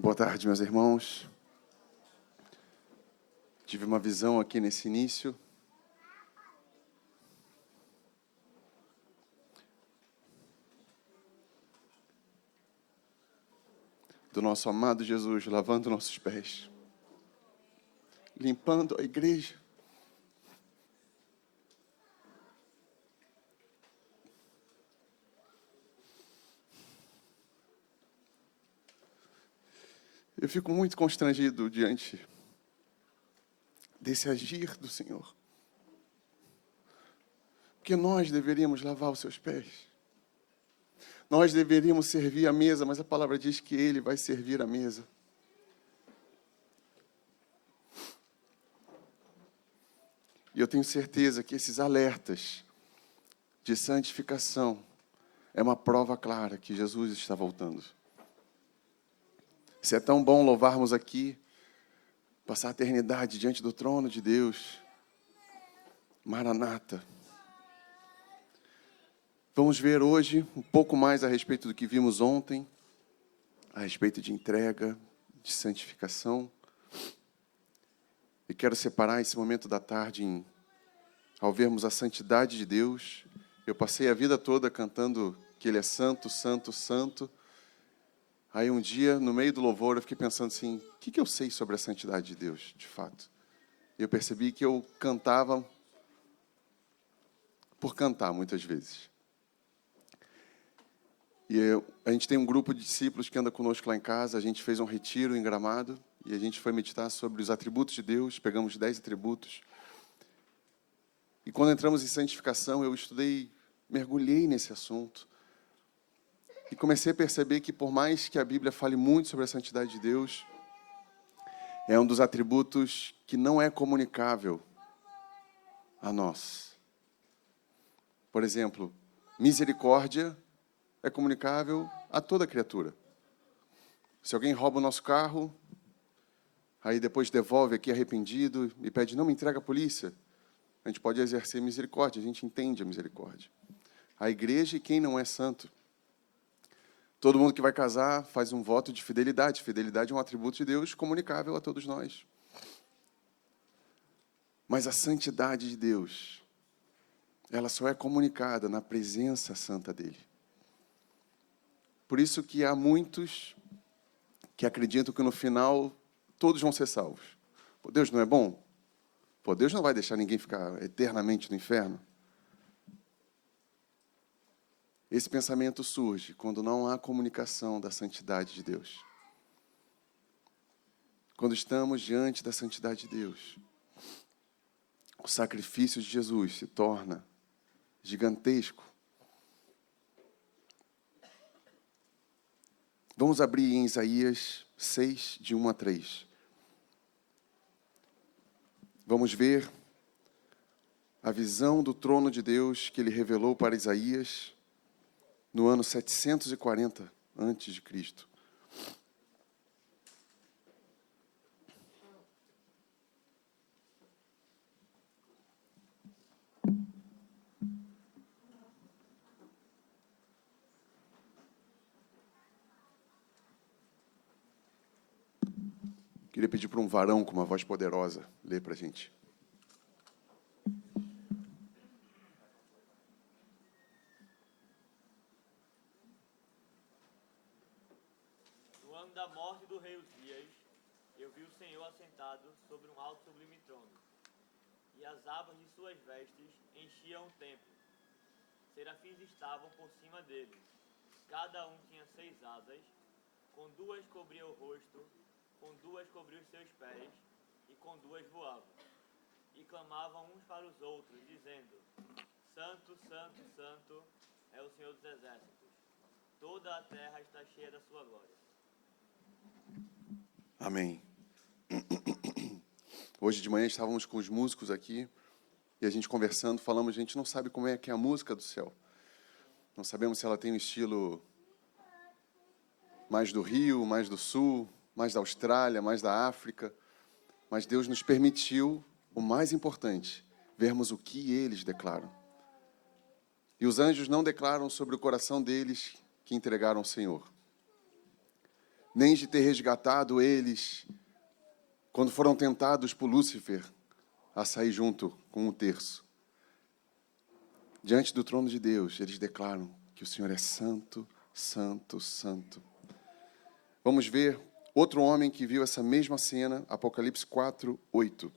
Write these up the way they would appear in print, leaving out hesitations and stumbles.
Boa tarde, meus irmãos. Tive uma visão aqui nesse início. Do nosso amado Jesus lavando nossos pés, limpando a igreja. Eu fico muito constrangido diante desse agir do Senhor. Porque nós deveríamos lavar os seus pés. Nós deveríamos servir a mesa, mas a palavra diz que Ele vai servir a mesa. E eu tenho certeza que esses alertas de santificação é uma prova clara que Jesus está voltando. Se é tão bom louvarmos aqui, passar a eternidade diante do trono de Deus. Maranata. Vamos ver hoje um pouco mais a respeito do que vimos ontem, a respeito de entrega, de santificação. E quero separar esse momento da tarde ao vermos a santidade de Deus. Eu passei a vida toda cantando que Ele é santo, santo, santo. Aí um dia, no meio do louvor, eu fiquei pensando assim, o que eu sei sobre a santidade de Deus, de fato? E eu percebi que eu cantava por cantar, muitas vezes. E a gente tem um grupo de discípulos que anda conosco lá em casa, a gente fez um retiro em Gramado, e a gente foi meditar sobre os atributos de Deus, pegamos 10 atributos. E quando entramos em santificação, eu estudei, mergulhei nesse assunto. E comecei a perceber que, por mais que a Bíblia fale muito sobre a santidade de Deus, é um dos atributos que não é comunicável a nós. Por exemplo, misericórdia é comunicável a toda criatura. Se alguém rouba o nosso carro, aí depois devolve aqui arrependido e pede, não me entrega a polícia, a gente pode exercer misericórdia, a gente entende a misericórdia. A igreja e quem não é santo. Todo mundo que vai casar faz um voto de fidelidade. Fidelidade é um atributo de Deus comunicável a todos nós. Mas a santidade de Deus, ela só é comunicada na presença santa dEle. Por isso que há muitos que acreditam que no final todos vão ser salvos. Pô, Deus não é bom? Pô, Deus não vai deixar ninguém ficar eternamente no inferno? Esse pensamento surge quando não há comunicação da santidade de Deus. Quando estamos diante da santidade de Deus, o sacrifício de Jesus se torna gigantesco. Vamos abrir em Isaías 6, de 1 a 3. Vamos ver a visão do trono de Deus que Ele revelou para Isaías no ano 740 a.C. Queria pedir para um varão com uma voz poderosa ler para a gente. No ano da morte do rei Uzias, eu vi o Senhor assentado sobre um alto sublime trono, e as abas de suas vestes enchiam o templo. Serafins estavam por cima dele. Cada um tinha 6 asas, com 2 cobria o rosto, com 2 cobria os seus pés, e com 2 voavam. E clamavam uns para os outros, dizendo, Santo, Santo, Santo é o Senhor dos Exércitos. Toda a terra está cheia da sua glória. Amém. Hoje de manhã estávamos com os músicos aqui, e a gente conversando, falamos, a gente não sabe como é que é a música do céu. Não sabemos se ela tem um estilo mais do Rio, mais do Sul, mais da Austrália, mais da África. Mas Deus nos permitiu, o mais importante, vermos o que eles declaram. E os anjos não declaram sobre o coração deles que entregaram ao Senhor. nem de ter resgatado eles quando foram tentados por Lúcifer a sair junto com o terço. Diante do trono de Deus, eles declaram que o Senhor é santo, santo, santo. Vamos ver outro homem que viu essa mesma cena, Apocalipse 4, 8.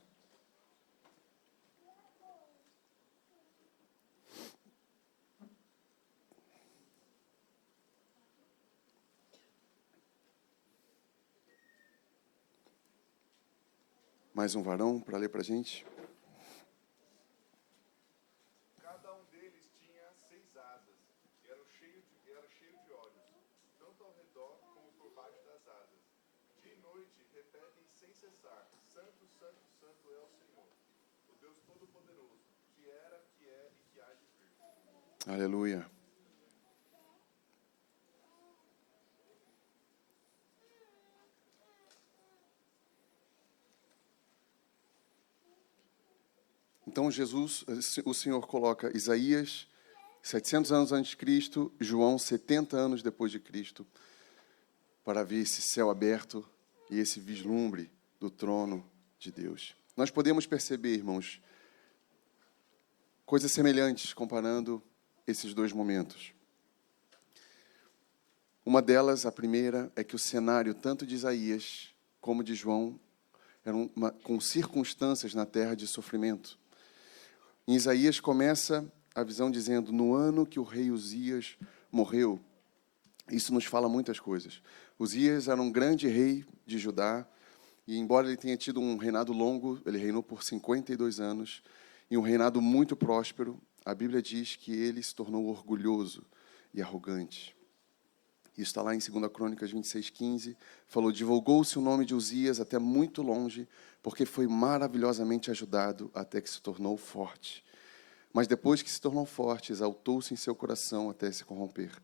Mais um varão para ler para a gente. Cada um deles tinha 6 asas, e era cheio de olhos, tanto ao redor como por baixo das asas. Dia e noite repetem sem cessar: Santo, Santo, Santo é o Senhor, o Deus Todo-Poderoso, que era, que é e que há de vir. Aleluia. Então, o Senhor coloca Isaías 700 anos antes de Cristo, João 70 anos depois de Cristo, para ver esse céu aberto e esse vislumbre do trono de Deus. Nós podemos perceber, irmãos, coisas semelhantes comparando esses dois momentos. Uma delas, a primeira, é que o cenário tanto de Isaías como de João eram com circunstâncias na terra de sofrimento. Em Isaías começa a visão dizendo: no ano que o rei Uzias morreu. Isso nos fala muitas coisas. Uzias era um grande rei de Judá, e embora ele tenha tido um reinado longo, ele reinou por 52 anos, e um reinado muito próspero, a Bíblia diz que ele se tornou orgulhoso e arrogante. Isso está lá em 2 Crônicas 26:15, falou: divulgou-se o nome de Uzias até muito longe, porque foi maravilhosamente ajudado até que se tornou forte. Mas depois que se tornou forte, exaltou-se em seu coração até se corromper.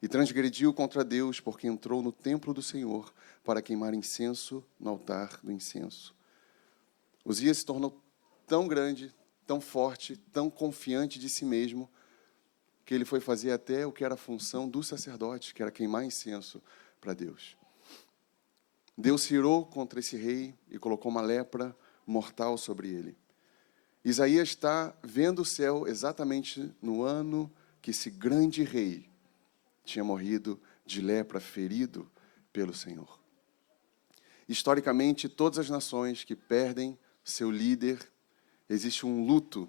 E transgrediu contra Deus, porque entrou no templo do Senhor para queimar incenso no altar do incenso. Uzias se tornou tão grande, tão forte, tão confiante de si mesmo, que ele foi fazer até o que era a função do sacerdote, que era queimar incenso para Deus. Deus se irou contra esse rei e colocou uma lepra mortal sobre ele. Isaías está vendo o céu exatamente no ano que esse grande rei tinha morrido de lepra, ferido pelo Senhor. Historicamente, todas as nações que perdem seu líder, existe um luto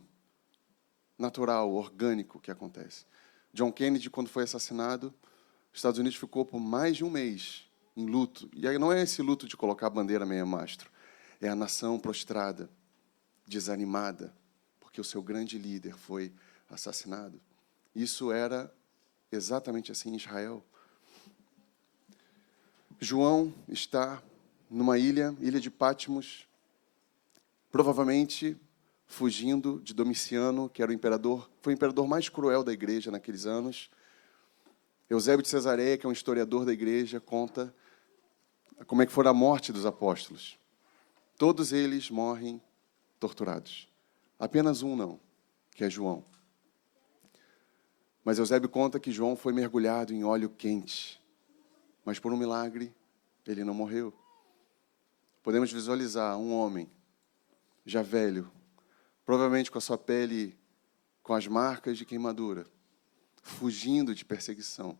natural, orgânico que acontece. John Kennedy, quando foi assassinado, os Estados Unidos ficou por mais de um mês em luto. E aí não é esse luto de colocar a bandeira meia-mastro, é a nação prostrada, desanimada, porque o seu grande líder foi assassinado. Isso era exatamente assim em Israel. João está numa ilha de Patmos, provavelmente fugindo de Domiciano, que era foi o imperador mais cruel da igreja naqueles anos. Eusébio de Cesareia, que é um historiador da igreja, conta como é que foi a morte dos apóstolos. Todos eles morrem torturados. Apenas um não, que é João. Mas Eusébio conta que João foi mergulhado em óleo quente. Mas por um milagre, ele não morreu. Podemos visualizar um homem, já velho, provavelmente com a sua pele com as marcas de queimadura, fugindo de perseguição.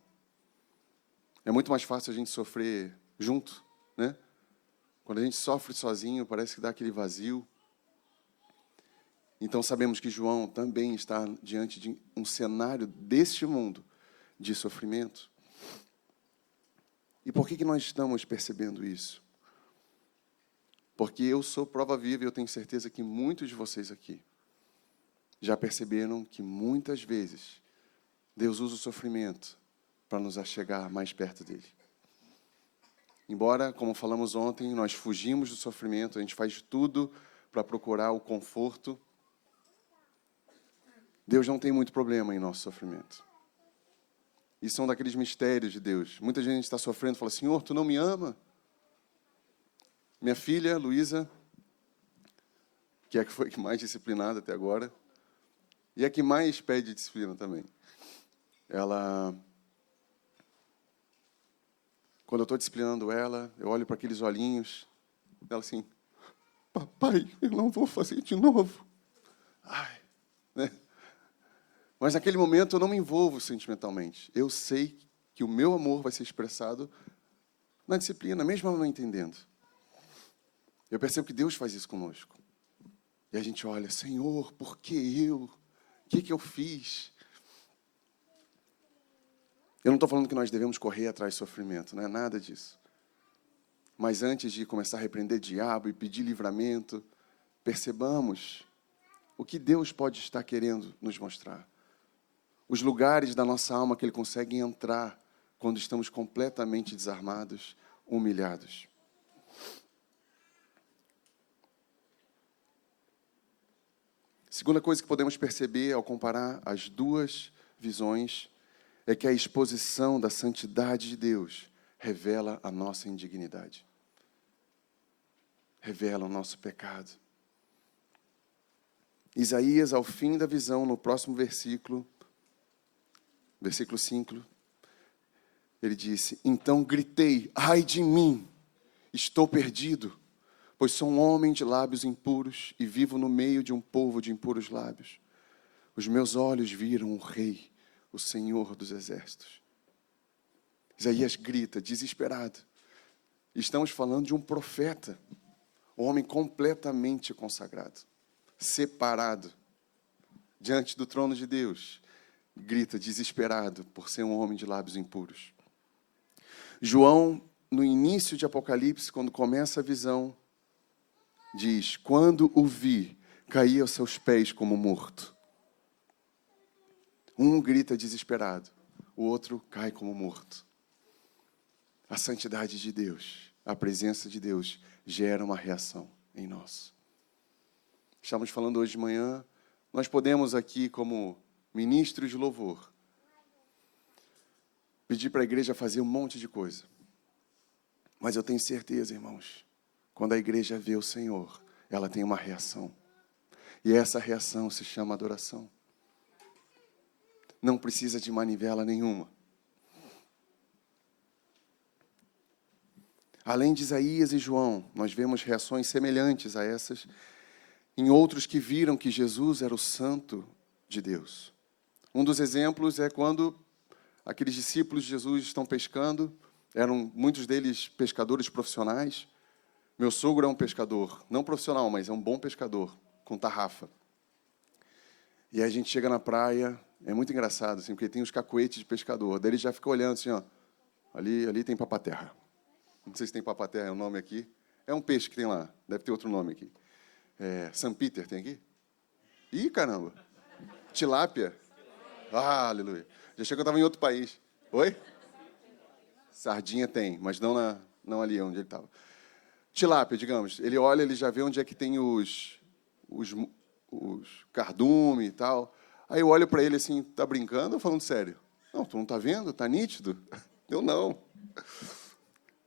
É muito mais fácil a gente sofrer junto, né? Quando a gente sofre sozinho, parece que dá aquele vazio. Então sabemos que João também está diante de um cenário deste mundo de sofrimento. E por que nós estamos percebendo isso? Porque eu sou prova viva e eu tenho certeza que muitos de vocês aqui já perceberam que muitas vezes Deus usa o sofrimento para nos achegar mais perto dele. Embora, como falamos ontem, nós fugimos do sofrimento, a gente faz tudo para procurar o conforto, Deus não tem muito problema em nosso sofrimento. E são daqueles mistérios de Deus. Muita gente está sofrendo e fala: Senhor, tu não me ama? Minha filha, Luísa, que é a que foi mais disciplinada até agora, e a que mais pede disciplina também. Ela, Quando eu estou disciplinando ela, eu olho para aqueles olhinhos, ela assim, papai, eu não vou fazer de novo. Ai, né? Mas naquele momento eu não me envolvo sentimentalmente. Eu sei que o meu amor vai ser expressado na disciplina, mesmo ela não entendendo. Eu percebo que Deus faz isso conosco. E a gente olha, Senhor, por que eu? O que eu fiz? Eu não estou falando que nós devemos correr atrás de sofrimento, não é nada disso. Mas antes de começar a repreender o diabo e pedir livramento, percebamos o que Deus pode estar querendo nos mostrar. Os lugares da nossa alma que Ele consegue entrar quando estamos completamente desarmados, humilhados. Segunda coisa que podemos perceber ao comparar as duas visões é que a exposição da santidade de Deus revela a nossa indignidade. Revela o nosso pecado. Isaías, ao fim da visão, no próximo versículo 5, ele disse, então gritei, ai de mim, estou perdido, pois sou um homem de lábios impuros e vivo no meio de um povo de impuros lábios. Os meus olhos viram o Rei, o Senhor dos Exércitos. Isaías grita, desesperado. Estamos falando de um profeta, um homem completamente consagrado, separado, diante do trono de Deus. Grita, desesperado, por ser um homem de lábios impuros. João, no início de Apocalipse, quando começa a visão, diz, quando o vi, caí aos seus pés como morto. Um grita desesperado, o outro cai como morto. A santidade de Deus, a presença de Deus, gera uma reação em nós. Estamos falando hoje de manhã, nós podemos aqui, como ministros de louvor, pedir para a igreja fazer um monte de coisa. Mas eu tenho certeza, irmãos, quando a igreja vê o Senhor, ela tem uma reação. E essa reação se chama adoração. Não precisa de manivela nenhuma. Além de Isaías e João, nós vemos reações semelhantes a essas em outros que viram que Jesus era o Santo de Deus. Um dos exemplos é quando aqueles discípulos de Jesus estão pescando, eram muitos deles pescadores profissionais. Meu sogro é um pescador, não profissional, mas é um bom pescador, com tarrafa. E aí a gente chega na praia, é muito engraçado, assim, porque tem os cacoetes de pescador. Daí ele já fica olhando assim, ó, ali tem papaterra. Não sei se tem papaterra, é o nome aqui. É um peixe que tem lá, deve ter outro nome aqui. São Peter tem aqui? Ih, caramba! Tilápia? Ah, aleluia. Já achei que eu estava em outro país. Oi? Sardinha tem, mas não ali onde ele estava. Tilápia, digamos. Ele olha, ele já vê onde é que tem os cardume e tal. Aí eu olho para ele assim, tá brincando ou falando sério? Não, tu não tá vendo? Tá nítido? Eu não.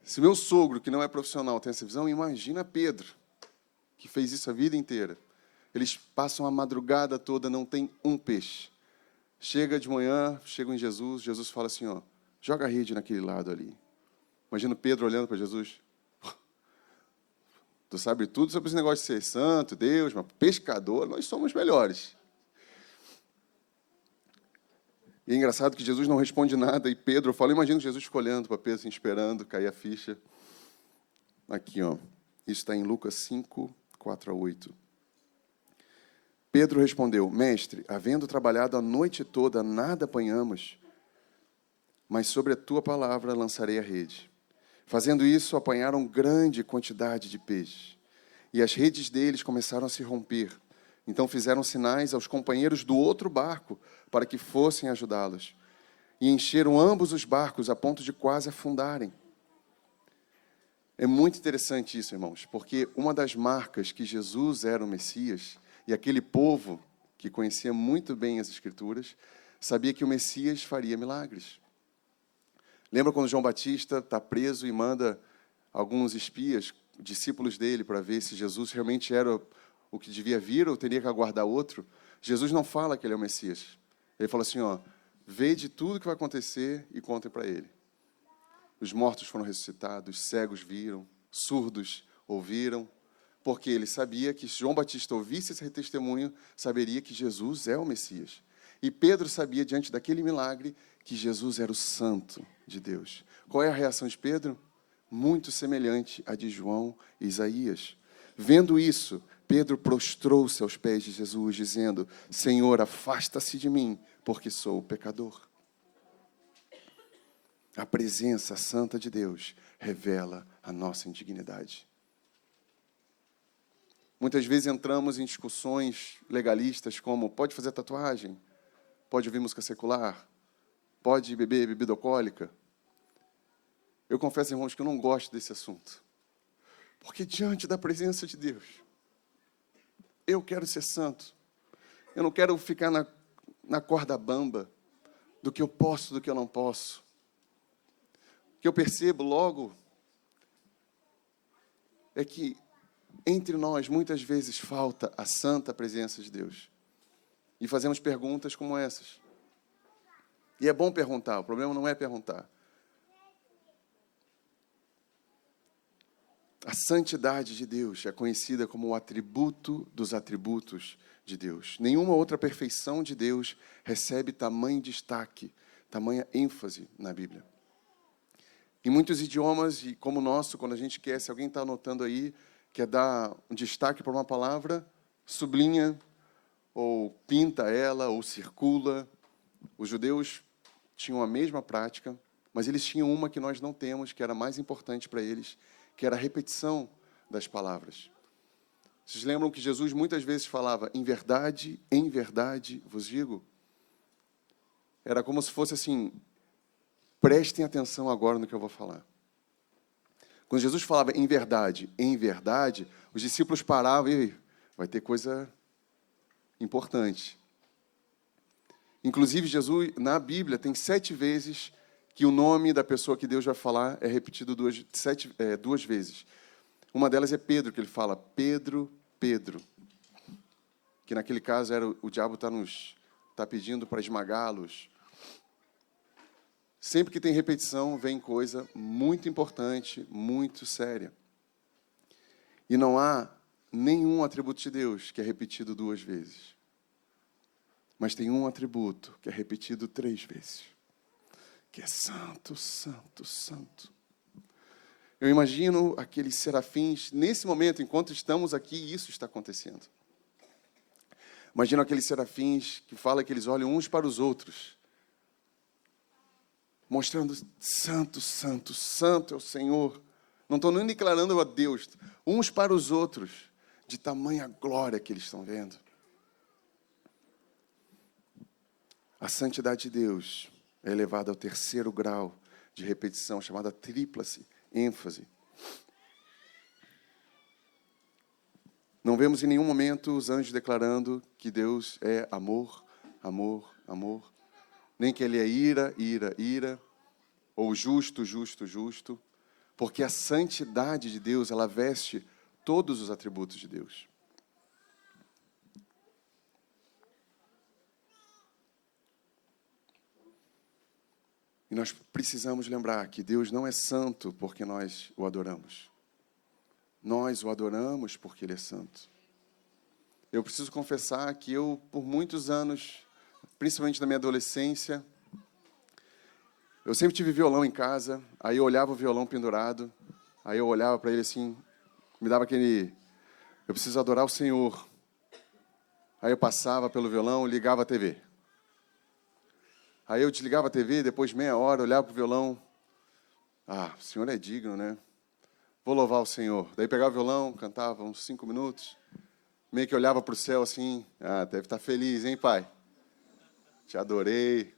Se meu sogro, que não é profissional, tem essa visão, imagina Pedro, que fez isso a vida inteira. Eles passam a madrugada toda, não tem um peixe. Chega de manhã, chegam em Jesus, Jesus fala assim, ó, joga a rede naquele lado ali. Imagina Pedro olhando para Jesus. Tu sabe tudo sobre esse negócio de ser santo, Deus, mas pescador, nós somos melhores. E é engraçado que Jesus não responde nada, e Pedro fala, imagina que Jesus ficou olhando para Pedro, assim, esperando cair a ficha. Aqui, ó, isso está em Lucas 5, 4 a 8. Pedro respondeu, mestre, havendo trabalhado a noite toda, nada apanhamos, mas sobre a tua palavra lançarei a rede. Fazendo isso, apanharam grande quantidade de peixes, e as redes deles começaram a se romper. Então fizeram sinais aos companheiros do outro barco, para que fossem ajudá-los. E encheram ambos os barcos, a ponto de quase afundarem. É muito interessante isso, irmãos, porque uma das marcas que Jesus era o Messias, e aquele povo que conhecia muito bem as Escrituras, sabia que o Messias faria milagres. Lembra quando João Batista está preso e manda alguns espias, discípulos dele, para ver se Jesus realmente era o que devia vir ou teria que aguardar outro? Jesus não fala que ele é o Messias. Ele fala assim, ó, vê de tudo que vai acontecer e contem para ele. os mortos foram ressuscitados, cegos viram, surdos ouviram, porque ele sabia que se João Batista ouvisse esse testemunho, saberia que Jesus é o Messias. E Pedro sabia, diante daquele milagre, que Jesus era o Santo de Deus. Qual é a reação de Pedro? Muito semelhante à de João e Isaías. Vendo isso, Pedro prostrou-se aos pés de Jesus, dizendo: Senhor, afasta-se de mim, porque sou pecador. A presença santa de Deus revela a nossa indignidade. Muitas vezes entramos em discussões legalistas como: pode fazer tatuagem? Pode ouvir música secular? Pode beber bebida alcoólica? Eu confesso, irmãos, que eu não gosto desse assunto. Porque diante da presença de Deus, eu quero ser santo. Eu não quero ficar na corda bamba do que eu posso, do que eu não posso. O que eu percebo logo é que entre nós, muitas vezes, falta a santa presença de Deus. E fazemos perguntas como essas. E é bom perguntar, o problema não é perguntar. A santidade de Deus é conhecida como o atributo dos atributos de Deus. Nenhuma outra perfeição de Deus recebe tamanho destaque, tamanha ênfase na Bíblia. Em muitos idiomas, e como o nosso, quando a gente quer, se alguém está anotando aí, quer dar um destaque para uma palavra, sublinha, ou pinta ela, ou circula. Os judeus tinham a mesma prática, mas eles tinham uma que nós não temos, que era mais importante para eles, que era a repetição das palavras. Vocês lembram que Jesus muitas vezes falava: em verdade vos digo? Era como se fosse assim: prestem atenção agora no que eu vou falar. Quando Jesus falava em verdade, os discípulos paravam e vai ter coisa importante. Inclusive, Jesus, na Bíblia, tem 7 vezes que o nome da pessoa que Deus vai falar é repetido duas vezes. Uma delas é Pedro, que ele fala: Pedro, Pedro. Que naquele caso era o diabo está pedindo para esmagá-los. Sempre que tem repetição, vem coisa muito importante, muito séria. E não há nenhum atributo de Deus que é repetido 2 vezes. Mas tem um atributo que é repetido 3 vezes. Que é santo, santo, santo. Eu imagino aqueles serafins, nesse momento, enquanto estamos aqui, isso está acontecendo. Imagino aqueles serafins que falam que eles olham uns para os outros, mostrando: santo, santo, santo é o Senhor. Não estão nem declarando a Deus, uns para os outros, de tamanha glória que eles estão vendo. A santidade de Deus é elevada ao 3º grau de repetição, chamada tríplice ênfase. Não vemos em nenhum momento os anjos declarando que Deus é amor, amor, amor. Nem que Ele é ira, ira, ira, ou justo, justo, justo. Porque a santidade de Deus, ela veste todos os atributos de Deus. E nós precisamos lembrar que Deus não é santo porque nós o adoramos. Nós o adoramos porque Ele é santo. Eu preciso confessar que eu, por muitos anos, principalmente na minha adolescência, eu sempre tive violão em casa, aí eu olhava o violão pendurado, aí eu olhava para ele assim, me dava aquele: eu preciso adorar o Senhor. Aí eu passava pelo violão, ligava a TV. Aí eu desligava a TV, depois de meia hora, olhava para o violão. O Senhor é digno, né? Vou louvar o Senhor. Daí pegava o violão, cantava uns 5 minutos, meio que olhava para o céu assim: deve estar feliz, hein, Pai? Te adorei.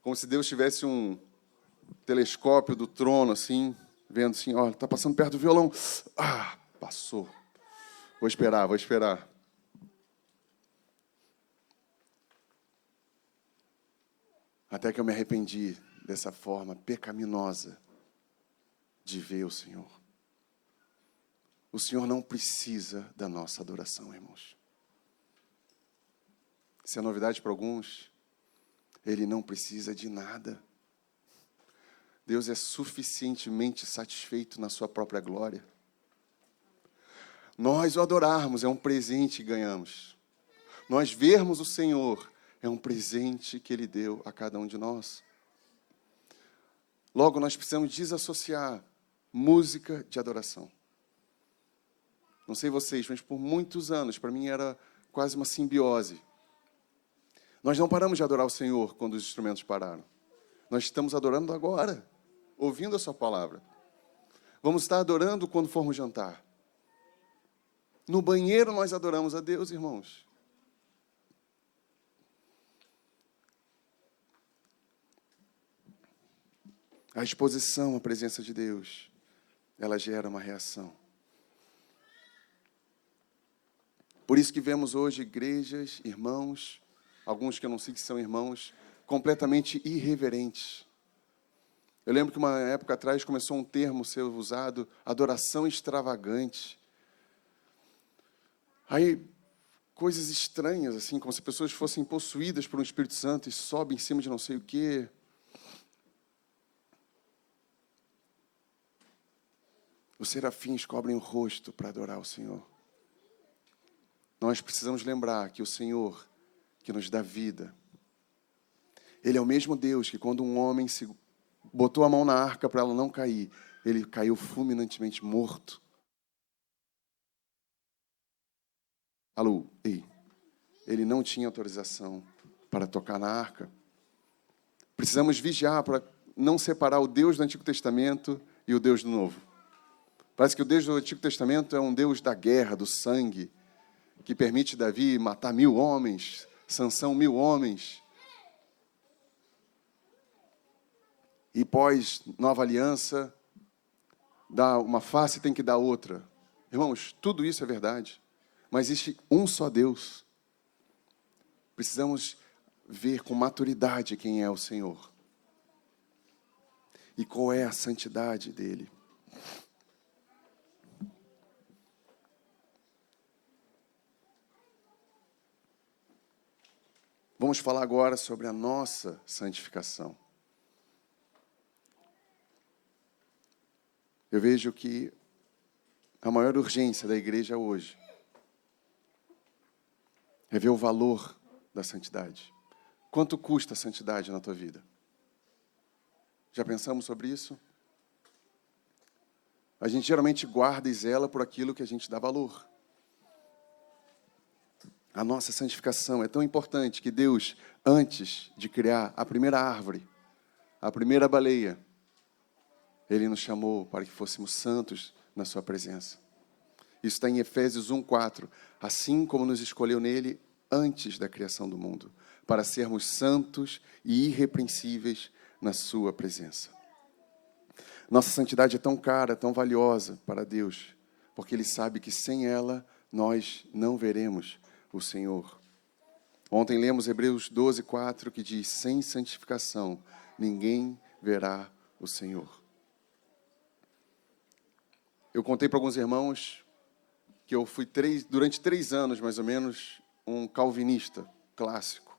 Como se Deus tivesse um telescópio do trono, assim, vendo assim: ó, está passando perto do violão. Passou. Vou esperar, vou esperar. Até que eu me arrependi dessa forma pecaminosa de ver o Senhor. O Senhor não precisa da nossa adoração, irmãos. Isso é novidade para alguns. Ele não precisa de nada. Deus é suficientemente satisfeito na sua própria glória. Nós o adorarmos é um presente que ganhamos. Nós vermos o Senhor é um presente que Ele deu a cada um de nós. Logo, nós precisamos desassociar música de adoração. Não sei vocês, mas por muitos anos, para mim era quase uma simbiose. Nós não paramos de adorar o Senhor quando os instrumentos pararam. Nós estamos adorando agora, ouvindo a sua palavra. Vamos estar adorando quando formos jantar. No banheiro nós adoramos a Deus, irmãos. A exposição à presença de Deus, ela gera uma reação. Por isso que vemos hoje igrejas, irmãos, alguns que eu não sei que são irmãos, completamente irreverentes. Eu lembro que uma época atrás começou um termo a ser usado, adoração extravagante. Aí, coisas estranhas, assim, como se pessoas fossem possuídas por um Espírito Santo e sobem em cima de não sei o quê. Os serafins cobrem o rosto para adorar o Senhor. Nós precisamos lembrar que o Senhor, que nos dá vida, Ele é o mesmo Deus que quando um homem se botou a mão na arca para ela não cair, ele caiu fulminantemente morto. Alô, ei. Ele não tinha autorização para tocar na arca. Precisamos vigiar para não separar o Deus do Antigo Testamento e o Deus do Novo. Parece que o Deus do Antigo Testamento é um Deus da guerra, do sangue, que permite Davi matar 1000 homens, Sansão 1000 homens. E pós nova aliança, dá uma face e tem que dar outra. Irmãos, tudo isso é verdade, mas existe um só Deus. Precisamos ver com maturidade quem é o Senhor e qual é a santidade dele. Vamos falar agora sobre a nossa santificação. Eu vejo que a maior urgência da igreja hoje é ver o valor da santidade. Quanto custa a santidade na tua vida? Já pensamos sobre isso? A gente geralmente guarda e zela por aquilo que a gente dá valor. A nossa santificação é tão importante que Deus, antes de criar a primeira árvore, a primeira baleia, Ele nos chamou para que fôssemos santos na sua presença. Isso está em Efésios 1:4. Assim como nos escolheu nele antes da criação do mundo, para sermos santos e irrepreensíveis na sua presença. Nossa santidade é tão cara, tão valiosa para Deus, porque Ele sabe que sem ela nós não veremos o Senhor. Ontem lemos Hebreus 12:4, que diz: sem santificação ninguém verá o Senhor. Eu contei para alguns irmãos que eu fui durante 3 anos, mais ou menos, um calvinista clássico,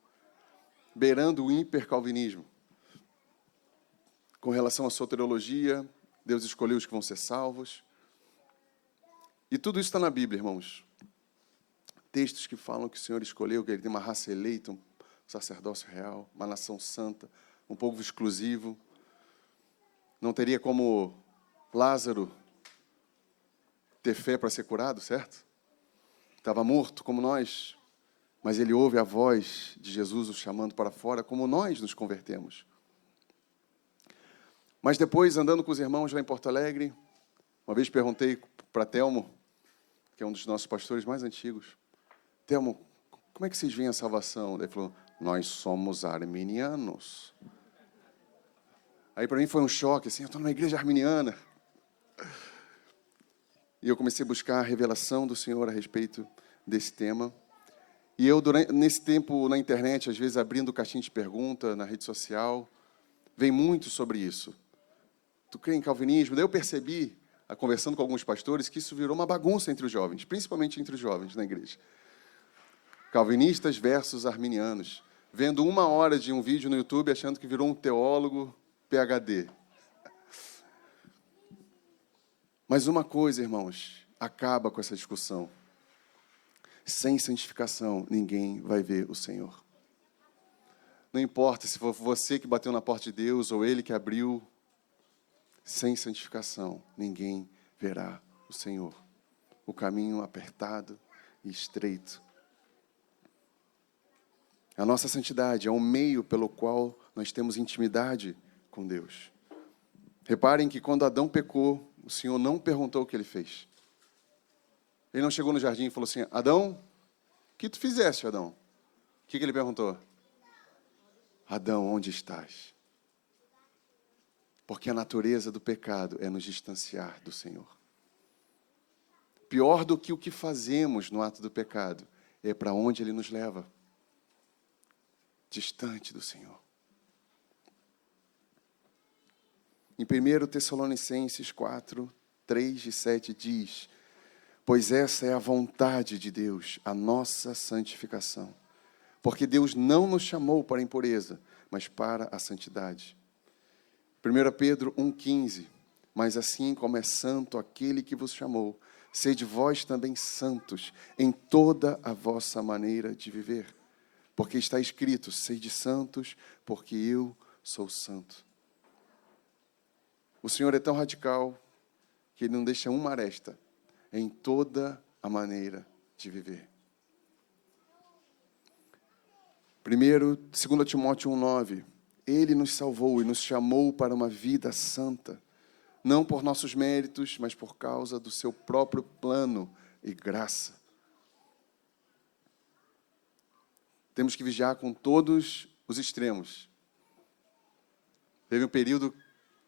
beirando o hipercalvinismo. Com relação à soteriologia, Deus escolheu os que vão ser salvos. E tudo isso está na Bíblia, irmãos. Textos que falam que o Senhor escolheu, que Ele tem uma raça eleita, um sacerdócio real, uma nação santa, um povo exclusivo. Não teria como Lázaro ter fé para ser curado, certo? Estava morto como nós, mas ele ouve a voz de Jesus o chamando para fora, como nós nos convertemos. Mas depois, andando com os irmãos lá em Porto Alegre, uma vez perguntei para Telmo, que é um dos nossos pastores mais antigos: Telmo, como é que vocês veem a salvação? Ele falou: nós somos arminianos. Aí para mim foi um choque, assim, eu estou numa igreja arminiana. E eu comecei a buscar a revelação do Senhor a respeito desse tema. E eu, nesse tempo, na internet, às vezes abrindo caixinha de pergunta na rede social, vem muito sobre isso. Tu crê em calvinismo? Daí eu percebi, conversando com alguns pastores, que isso virou uma bagunça entre os jovens, principalmente entre os jovens na igreja. Calvinistas versus arminianos. Vendo 1 hora de um vídeo no YouTube, achando que virou um teólogo PhD. Mas uma coisa, irmãos, acaba com essa discussão. Sem santificação, ninguém vai ver o Senhor. Não importa se for você que bateu na porta de Deus ou Ele que abriu, sem santificação, ninguém verá o Senhor. O caminho apertado e estreito. A nossa santidade é um meio pelo qual nós temos intimidade com Deus. Reparem que quando Adão pecou, o Senhor não perguntou o que ele fez. Ele não chegou no jardim e falou assim: Adão, o que tu fizeste, Adão? O que ele perguntou? Adão, onde estás? Porque a natureza do pecado é nos distanciar do Senhor. Pior do que o que fazemos no ato do pecado é para onde ele nos leva. Distante do Senhor. Em 1 Tessalonicenses 4, 3 e 7 diz: pois essa é a vontade de Deus, a nossa santificação. Porque Deus não nos chamou para a impureza, mas para a santidade. 1 Pedro 1,15: mas assim como é santo aquele que vos chamou, sede vós também santos em toda a vossa maneira de viver. Porque está escrito: sede santos, porque eu sou santo. O Senhor é tão radical que Ele não deixa uma aresta em toda a maneira de viver. 2 Timóteo 1,9: Ele nos salvou e nos chamou para uma vida santa, não por nossos méritos, mas por causa do seu próprio plano e graça. Temos que vigiar com todos os extremos. Teve um período,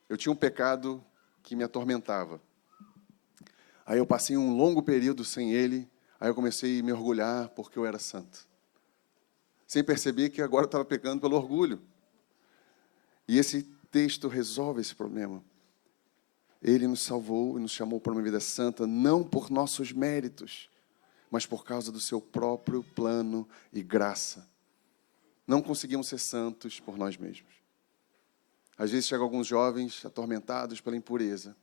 eu tinha um pecado que me atormentava. Aí eu passei um longo período sem ele, aí eu comecei a me orgulhar porque eu era santo. Sem perceber que agora eu estava pecando pelo orgulho. E esse texto resolve esse problema. Ele nos salvou e nos chamou para uma vida santa, não por nossos méritos, mas por causa do seu próprio plano e graça. Não conseguimos ser santos por nós mesmos. Às vezes chegam alguns jovens atormentados pela impureza,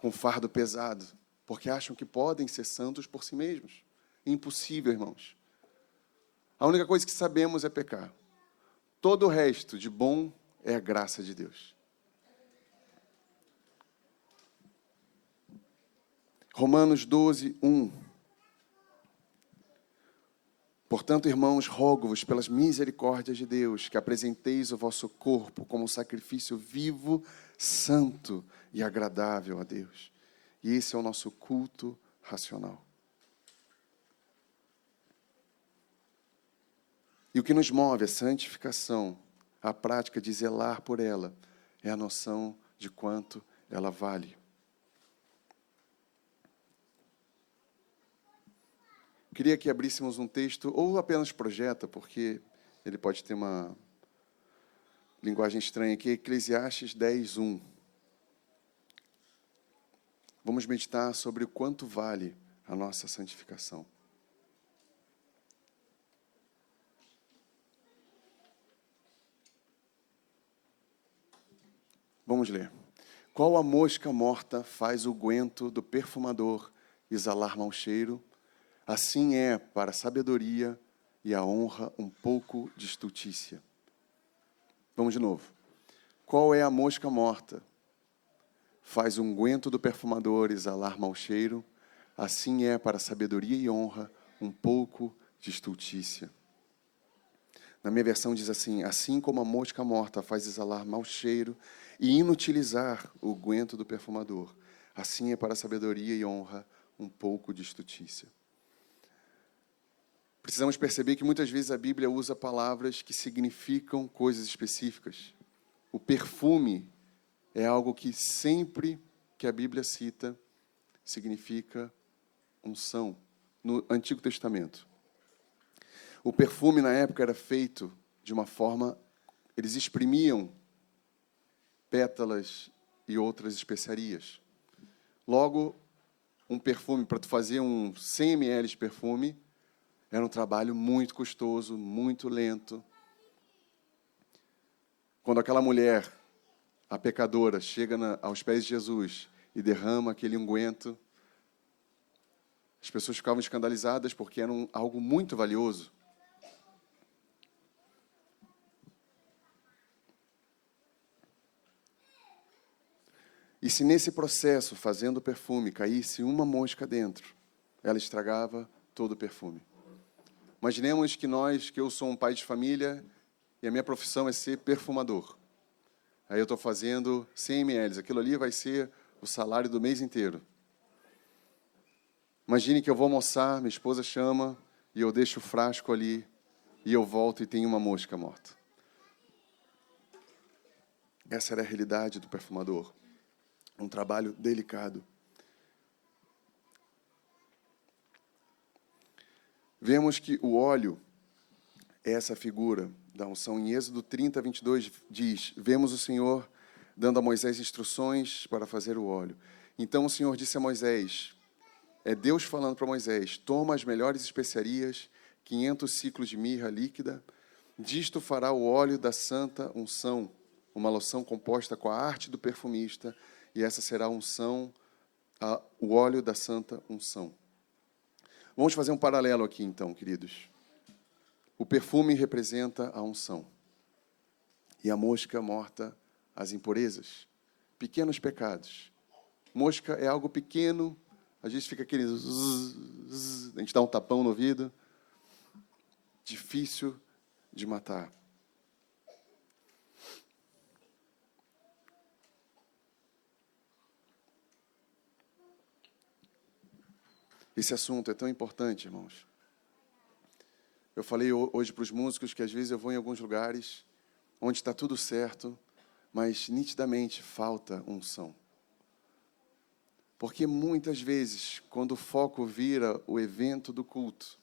com fardo pesado, porque acham que podem ser santos por si mesmos. Impossível, irmãos. A única coisa que sabemos é pecar. Todo o resto de bom é a graça de Deus. Romanos 12, 1. Portanto, irmãos, rogo-vos pelas misericórdias de Deus, que apresenteis o vosso corpo como um sacrifício vivo, santo e agradável a Deus. E esse é o nosso culto racional. E o que nos move a santificação, a prática de zelar por ela, é a noção de quanto ela vale. Queria que abríssemos um texto, ou apenas projeta, porque ele pode ter uma linguagem estranha aqui, Eclesiastes 10, 1. Vamos meditar sobre o quanto vale a nossa santificação. Vamos ler. Qual a mosca morta faz o guento do perfumador exalar mau cheiro? Assim é para a sabedoria e a honra um pouco de estultícia. Vamos de novo. Qual é a mosca morta? Faz o unguento do perfumador exalar mau cheiro. Assim é para a sabedoria e honra um pouco de estultícia. Na minha versão diz assim: assim como a mosca morta faz exalar mau cheiro e inutilizar o unguento do perfumador, assim é para a sabedoria e honra um pouco de estultícia. Precisamos perceber que muitas vezes a Bíblia usa palavras que significam coisas específicas. O perfume é algo que sempre que a Bíblia cita significa unção. No Antigo Testamento, o perfume na época era feito de uma forma, eles exprimiam pétalas e outras especiarias. Logo, um perfume, para tu fazer um 100 ml de perfume, era um trabalho muito custoso, muito lento. Quando aquela mulher, a pecadora, chega aos pés de Jesus e derrama aquele unguento. As pessoas ficavam escandalizadas porque era algo muito valioso. E se nesse processo, fazendo o perfume, caísse uma mosca dentro, ela estragava todo o perfume. Imaginemos que eu sou um pai de família e a minha profissão é ser perfumador. Aí eu estou fazendo 100 ml, aquilo ali vai ser o salário do mês inteiro. Imagine que eu vou almoçar, minha esposa chama e eu deixo o frasco ali e eu volto e tem uma mosca morta. Essa era a realidade do perfumador. Um trabalho delicado. Vemos que o óleo é essa figura da unção. Em Êxodo 30, 22, diz: vemos o Senhor dando a Moisés instruções para fazer o óleo. Então o Senhor disse a Moisés, é Deus falando para Moisés, toma as melhores especiarias, 500 ciclos de mirra líquida, disto fará o óleo da santa unção, uma loção composta com a arte do perfumista, e essa será a unção, o óleo da santa unção. Vamos fazer um paralelo aqui, então, queridos. O perfume representa a unção. E a mosca morta, as impurezas. Pequenos pecados. Mosca é algo pequeno, às vezes fica aquele zzz, a gente dá um tapão no ouvido. Difícil de matar. Esse assunto é tão importante, irmãos. Eu falei hoje para os músicos que às vezes eu vou em alguns lugares onde está tudo certo, mas nitidamente falta unção. Porque muitas vezes, quando o foco vira o evento do culto,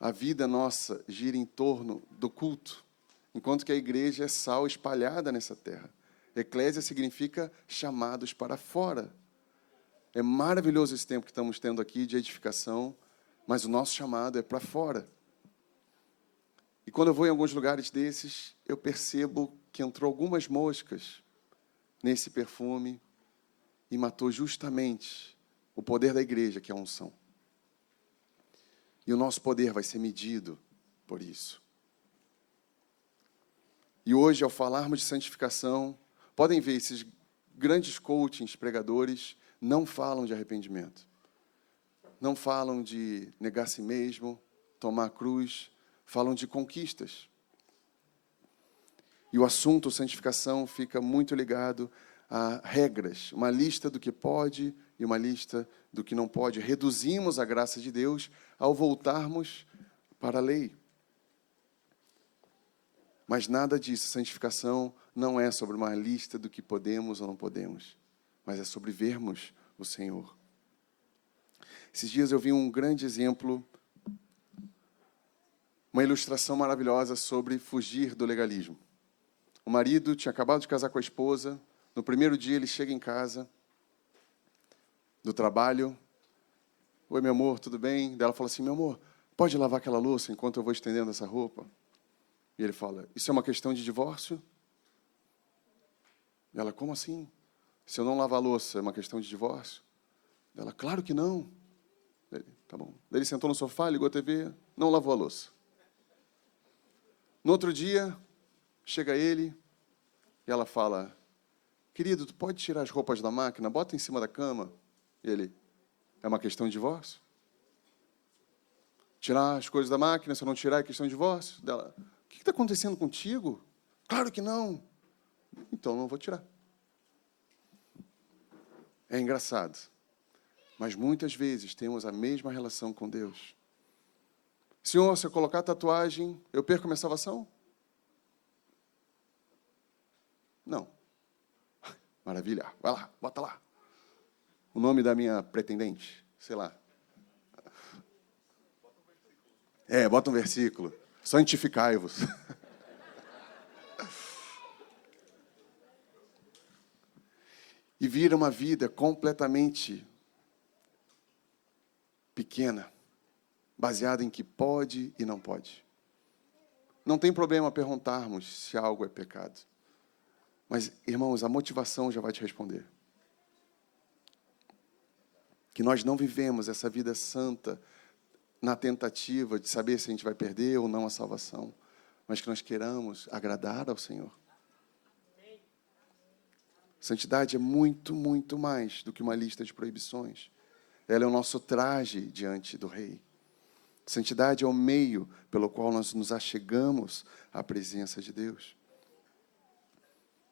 a vida nossa gira em torno do culto, enquanto que a igreja é sal espalhada nessa terra. Eclésia significa chamados para fora. É maravilhoso esse tempo que estamos tendo aqui de edificação, mas o nosso chamado é para fora. E quando eu vou em alguns lugares desses, eu percebo que entrou algumas moscas nesse perfume e matou justamente o poder da igreja, que é a unção. E o nosso poder vai ser medido por isso. E hoje, ao falarmos de santificação, podem ver, esses grandes coachings, pregadores, não falam de arrependimento. Não falam de negar a si mesmo, tomar a cruz, falam de conquistas. E o assunto santificação fica muito ligado a regras, uma lista do que pode e uma lista do que não pode. Reduzimos a graça de Deus ao voltarmos para a lei. Mas nada disso, santificação não é sobre uma lista do que podemos ou não podemos, mas é sobre vermos o Senhor. Esses dias eu vi um grande exemplo, uma ilustração maravilhosa sobre fugir do legalismo. O marido tinha acabado de casar com a esposa, no primeiro dia ele chega em casa, do trabalho, oi meu amor, tudo bem? Daí ela fala assim, meu amor, pode lavar aquela louça enquanto eu vou estendendo essa roupa? E ele fala, isso é uma questão de divórcio? E ela, como assim? Se eu não lavar a louça, é uma questão de divórcio? Ela, claro que não. Ele, tá bom. Ele sentou no sofá, ligou a TV, não lavou a louça. No outro dia, chega ele e ela fala, querido, tu pode tirar as roupas da máquina, bota em cima da cama? E ele, é uma questão de divórcio? Tirar as coisas da máquina, se eu não tirar, é questão de divórcio? Dela, o que está acontecendo contigo? Claro que não. Então, não vou tirar. É engraçado. Mas muitas vezes temos a mesma relação com Deus. Senhor, se eu colocar tatuagem, eu perco minha salvação? Não. Maravilha. Vai lá, bota lá. O nome da minha pretendente, sei lá. Bota um versículo. Santificai-vos. E vira uma vida completamente pequena, baseada em que pode e não pode. Não tem problema perguntarmos se algo é pecado. Mas, irmãos, a motivação já vai te responder. Que nós não vivemos essa vida santa na tentativa de saber se a gente vai perder ou não a salvação, mas que nós queiramos agradar ao Senhor. Santidade é muito, muito mais do que uma lista de proibições. Ela é o nosso traje diante do Rei. Santidade é o meio pelo qual nós nos achegamos à presença de Deus.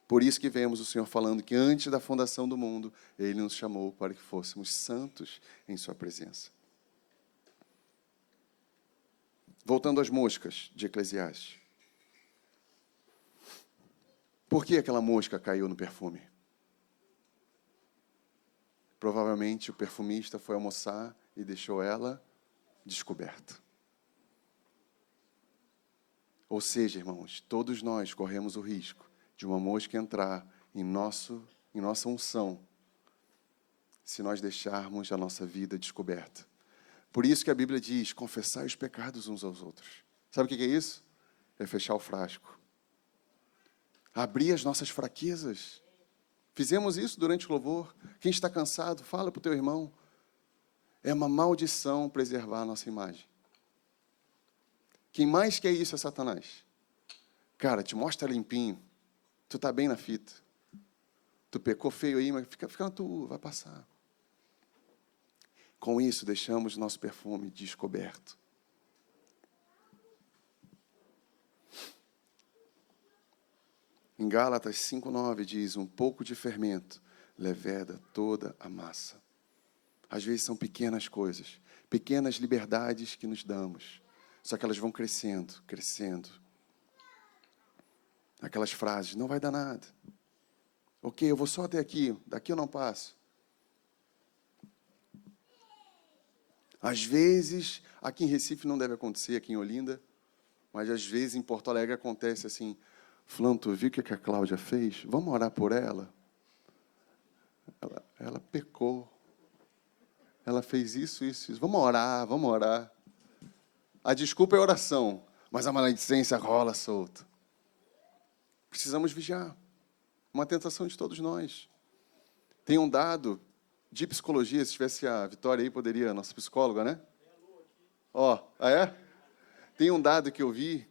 Por isso que vemos o Senhor falando que antes da fundação do mundo, Ele nos chamou para que fôssemos santos em sua presença. Voltando às moscas de Eclesiastes. Por que aquela mosca caiu no perfume? Provavelmente o perfumista foi almoçar e deixou ela descoberta. Ou seja, irmãos, todos nós corremos o risco de uma mosca entrar em nossa unção, se nós deixarmos a nossa vida descoberta. Por isso que a Bíblia diz, confessai os pecados uns aos outros. Sabe o que é isso? É fechar o frasco. Abrir as nossas fraquezas. Fizemos isso durante o louvor. Quem está cansado, fala para o teu irmão. É uma maldição preservar a nossa imagem. Quem mais quer isso é Satanás. Cara, te mostra limpinho. Tu está bem na fita. Tu pecou feio aí, mas fica na tua, vai passar. Com isso, deixamos nosso perfume descoberto. Em Gálatas 5:9 diz, um pouco de fermento leveda toda a massa. Às vezes são pequenas coisas, pequenas liberdades que nos damos, só que elas vão crescendo, crescendo. Aquelas frases, não vai dar nada. Ok, eu vou só até aqui, daqui eu não passo. Às vezes, aqui em Recife não deve acontecer, aqui em Olinda, mas às vezes em Porto Alegre acontece assim, fulano, tu viu o que a Cláudia fez? Vamos orar por ela? Ela pecou. Ela fez isso, isso, isso. Vamos orar, vamos orar. A desculpa é oração, mas a maledicência rola solta. Precisamos vigiar. Uma tentação de todos nós. Tem um dado de psicologia, se tivesse a Vitória aí, poderia, nossa psicóloga, né? É? Tem um dado que eu vi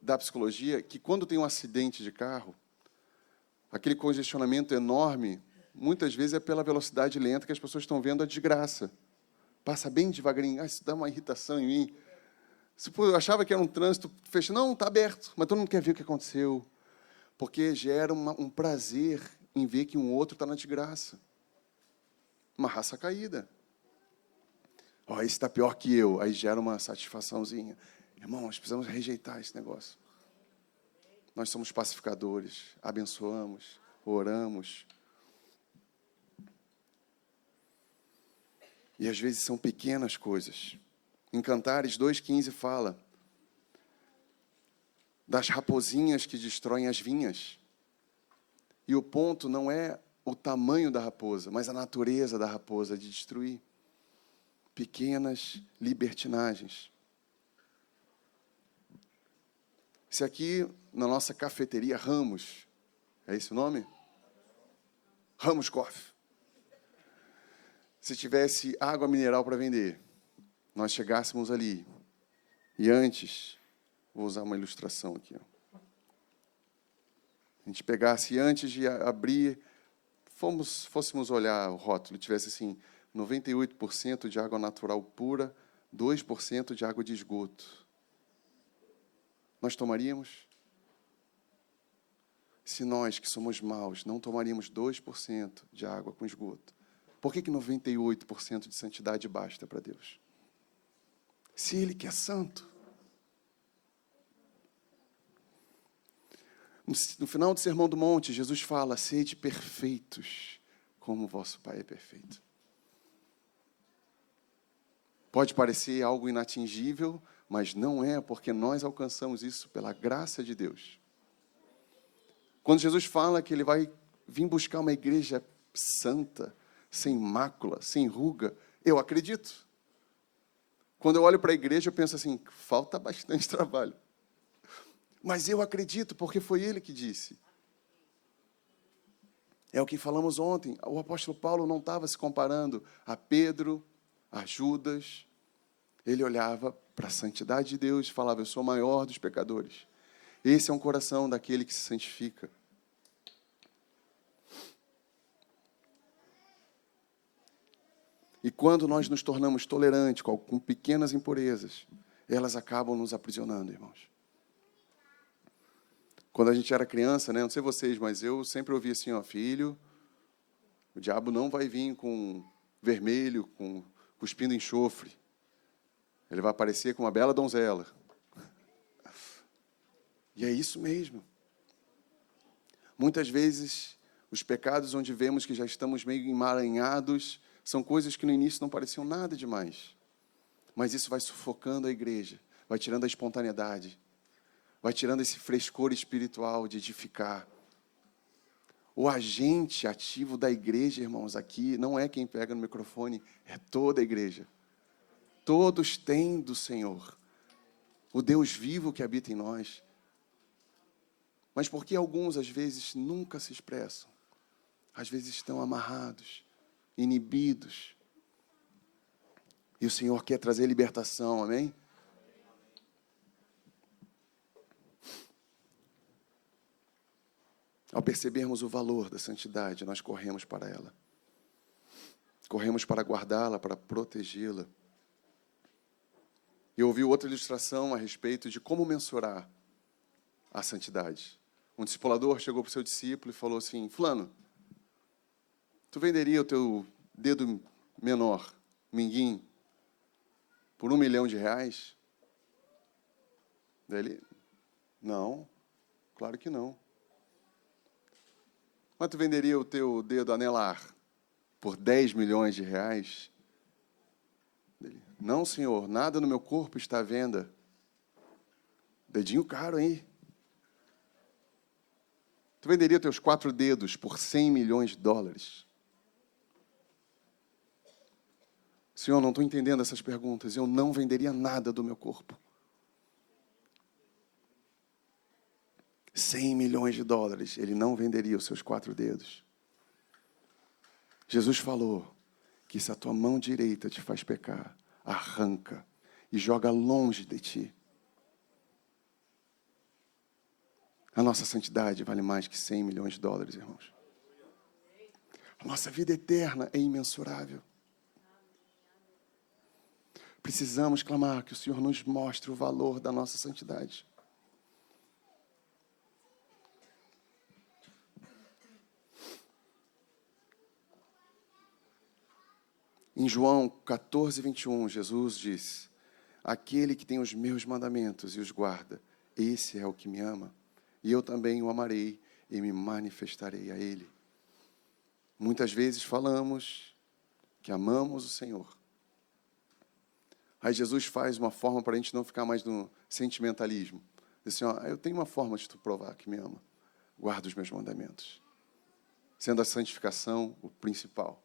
da psicologia, que quando tem um acidente de carro, aquele congestionamento enorme, muitas vezes é pela velocidade lenta que as pessoas estão vendo a desgraça. Passa bem devagarinho, isso dá uma irritação em mim. Eu achava que era um trânsito fechado. Não, está aberto, mas todo mundo quer ver o que aconteceu. Porque gera um prazer em ver que um outro está na desgraça. Uma raça caída. Esse está pior que eu. Aí gera uma satisfaçãozinha. Irmão, nós precisamos rejeitar esse negócio. Nós somos pacificadores, abençoamos, oramos. E às vezes são pequenas coisas. Em Cantares 2,15 fala das raposinhas que destroem as vinhas. E o ponto não é o tamanho da raposa, mas a natureza da raposa de destruir. Pequenas libertinagens. Se aqui, na nossa cafeteria Ramos, é esse o nome? Ramos Coffee. Se tivesse água mineral para vender, nós chegássemos ali, e antes, vou usar uma ilustração aqui, ó. A gente pegasse, e antes de abrir, fôssemos olhar o rótulo, tivesse assim, 98% de água natural pura, 2% de água de esgoto. Nós tomaríamos? Se nós, que somos maus, não tomaríamos 2% de água com esgoto, por que 98% de santidade basta para Deus? Se Ele que é santo. No final do Sermão do Monte, Jesus fala, sede perfeitos, como o vosso Pai é perfeito. Pode parecer algo inatingível, mas não é, porque nós alcançamos isso pela graça de Deus. Quando Jesus fala que Ele vai vir buscar uma igreja santa, sem mácula, sem ruga, eu acredito. Quando eu olho para a igreja, eu penso assim, falta bastante trabalho. Mas eu acredito, porque foi Ele que disse. É o que falamos ontem. O apóstolo Paulo não estava se comparando a Pedro, a Judas. Ele olhava para a santidade de Deus e falava: eu sou o maior dos pecadores. Esse é um coração daquele que se santifica. E quando nós nos tornamos tolerantes com pequenas impurezas, elas acabam nos aprisionando, irmãos. Quando a gente era criança, né, não sei vocês, mas eu sempre ouvi assim, ó, filho, o diabo não vai vir com vermelho, cuspindo enxofre. Ele vai aparecer com uma bela donzela. E é isso mesmo. Muitas vezes, os pecados onde vemos que já estamos meio emaranhados, são coisas que no início não pareciam nada demais. Mas isso vai sufocando a igreja, vai tirando a espontaneidade, vai tirando esse frescor espiritual de edificar. O agente ativo da igreja, irmãos, aqui, não é quem pega no microfone, é toda a igreja. Todos têm do Senhor, o Deus vivo que habita em nós. Mas por que alguns, às vezes, nunca se expressam? Às vezes estão amarrados, inibidos. E o Senhor quer trazer libertação, amém? Ao percebermos o valor da santidade, nós corremos para ela. Corremos para guardá-la, para protegê-la. Eu ouvi outra ilustração a respeito de como mensurar a santidade. Um discipulador chegou para o seu discípulo e falou assim: fulano, tu venderia o teu dedo menor, minguim, por R$1 milhão? Daí ele: não, claro que não. Mas tu venderia o teu dedo anelar por R$10 milhões? Ele: não, senhor, nada no meu corpo está à venda. Dedinho caro, hein? Tu venderia teus 4 dedos por $100 milhões? Senhor, não estou entendendo essas perguntas. Eu não venderia nada do meu corpo. $100 milhões, ele não venderia os seus 4 dedos. Jesus falou que se a tua mão direita te faz pecar, arranca e joga longe de ti. A nossa santidade vale mais que $100 milhões, irmãos. A nossa vida eterna é imensurável. Precisamos clamar que o Senhor nos mostre o valor da nossa santidade. Em João 14:21, Jesus disse: aquele que tem os meus mandamentos e os guarda, esse é o que me ama. E eu também o amarei e me manifestarei a ele. Muitas vezes falamos que amamos o Senhor. Aí Jesus faz uma forma para a gente não ficar mais no sentimentalismo. Diz assim, ó, eu tenho uma forma de tu provar que me ama. Guarda os meus mandamentos. Sendo a santificação o principal.